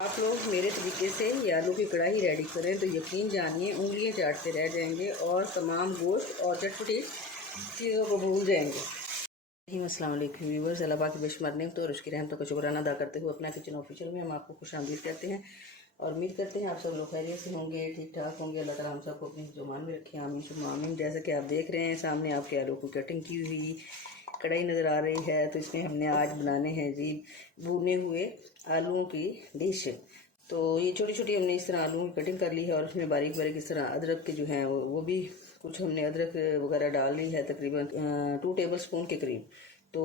आप लोग मेरे तरीके से ये आलू की कढ़ाई रेडी करें तो यकीन जानिए उंगलियां चाटते रह जाएंगे और तमाम गोश्त और चटपटी चीज़ों को भूल जाएंगे। अस्सलाम वालेकुम व्यूअर्स, अल्लाह पाक की बेशुमार नेमतों और उसकी रहमतों का शुक्राना अदा करते हुए अपना किचन ऑफिशियल में हम आपको खुशामदीद कहते हैं और उम्मीद करते हैं आप सब लोग खैरियत से होंगे, ठीक ठाक होंगे। अल्लाह ताला हम सबको अपनी जुबान में रखे, आमीन सुम्मा आमीन। जैसा कि आप देख रहे हैं सामने आपके आलू की कटिंग की हुई कढ़ाई नज़र आ रही है, तो इसमें हमने आज बनाने हैं जी भुने हुए आलूओं की डिश। तो ये छोटी छोटी हमने इस तरह आलूओं की कटिंग कर ली है और उसमें बारीक बारीक इस तरह अदरक के जो हैं वो भी कुछ हमने अदरक वगैरह डाल ली है, तकरीबन 2 टेबल स्पून के करीब। तो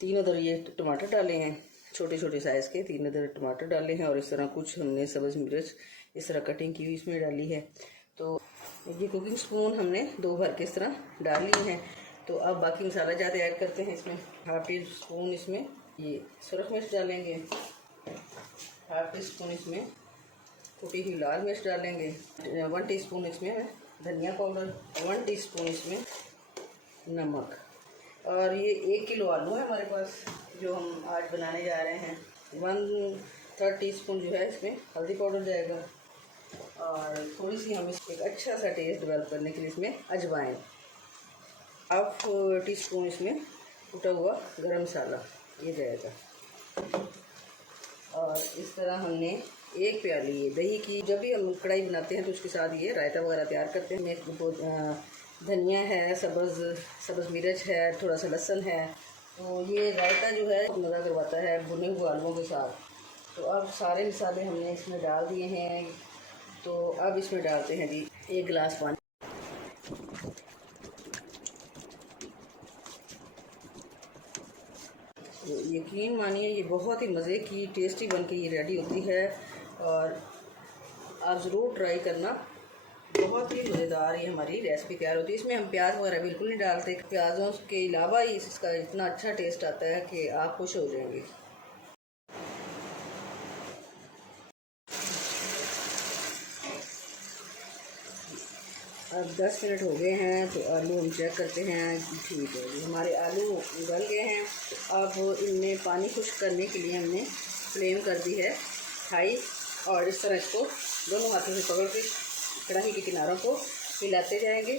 3 अदर ये टमाटर डाले हैं, छोटे छोटे साइज़ के 3 अदर टमाटर डाले हैं और इस तरह कुछ हमने सब्ज़ मिर्च इस तरह कटिंग की हुई इसमें डाली है। तो ये कुकिंग स्पून हमने 2 भर के इस तरह डाल ली हैं। तो अब बाकी मसाला ज़्यादा ऐड करते हैं। इसमें हाफ टी स्पून इसमें ये सुरख मिर्च डालेंगे, हाफ टी स्पून इसमें कुटी हुई लाल मिर्च डालेंगे, 1 टीस्पून इसमें धनिया पाउडर, 1 टीस्पून इसमें नमक। और ये 1 किलो आलू है हमारे पास जो हम आज बनाने जा रहे हैं। 1/3 टीस्पून जो है इसमें हल्दी पाउडर जाएगा और थोड़ी सी हम इसमें एक अच्छा सा टेस्ट डेवलप करने के लिए इसमें अजवाइन, हाफ टी स्पून इसमें कुटा हुआ गरम मसाला ये जाएगा। और इस तरह हमने 1 प्याली ये दही की, जब भी हम कढ़ाई बनाते हैं तो उसके साथ ये रायता वगैरह तैयार करते हैं। धनिया है, सब्ज़ मिर्च है, थोड़ा सा लहसुन है। तो ये रायता जो है मज़ा करवाता है भुने हुए आलूओं के साथ। तो अब सारे मसाले हमने इसमें डाल दिए हैं। तो अब इसमें डालते हैं जी 1 गिलास पानी। यकीन मानिए ये बहुत ही मज़े की टेस्टी बन के ये रेडी होती है और आप ज़रूर ट्राई करना। बहुत ही मज़ेदार ये हमारी रेसिपी तैयार होती है। इसमें हम प्याज वगैरह बिल्कुल नहीं डालते, प्याज़ों के अलावा ही इसका इतना अच्छा टेस्ट आता है कि आप खुश हो जाएंगे। अब 10 मिनट हो गए हैं तो आलू हम चेक करते हैं। ठीक है, हमारे आलू गल गए हैं। अब इनमें पानी खुश्क करने के लिए हमने फ्लेम कर दी है हाई और इस तरह इसको दोनों हाथों से पकड़ के कढ़ाई के किनारों को हिलाते जाएंगे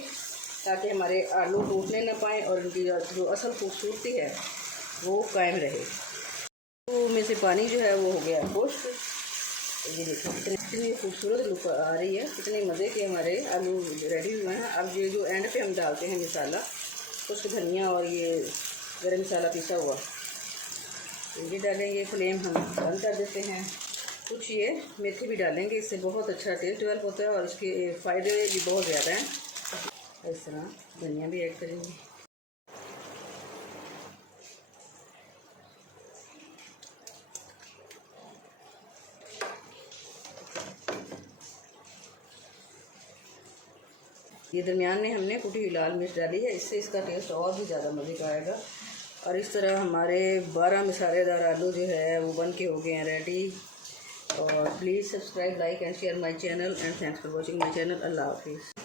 ताकि हमारे आलू टूटने ना पाएँ और उनकी जो असल खूबसूरती है वो कायम रहे। तो में से पानी जो है वो हो गया खुश्क। ये देखो कितनी खूबसूरत लुक आ रही है, कितने मज़े के हमारे आलू रेडी हुए हैं। अब ये जो एंड पे हम डालते हैं मसाला, कुछ धनिया और ये गरम मसाला पिसा हुआ ये डालेंगे। फ्लेम हम बंद कर देते हैं। कुछ ये मेथी भी डालेंगे, इससे बहुत अच्छा टेस्ट डेवलप होता है और इसके फ़ायदे भी बहुत ज़्यादा हैं। इस तरह धनिया भी ऐड करेंगे। ये दरमियान में हमने कुटी हुई लाल मिर्च डाली है, इससे इसका टेस्ट और भी ज़्यादा मज़े का आएगा। और इस तरह हमारे 12 मसालेदार आलू जो है वो बन के हो गए हैं रेडी। और please subscribe, like and share my channel and thanks for watching my channel. अल्लाह हाफिज़।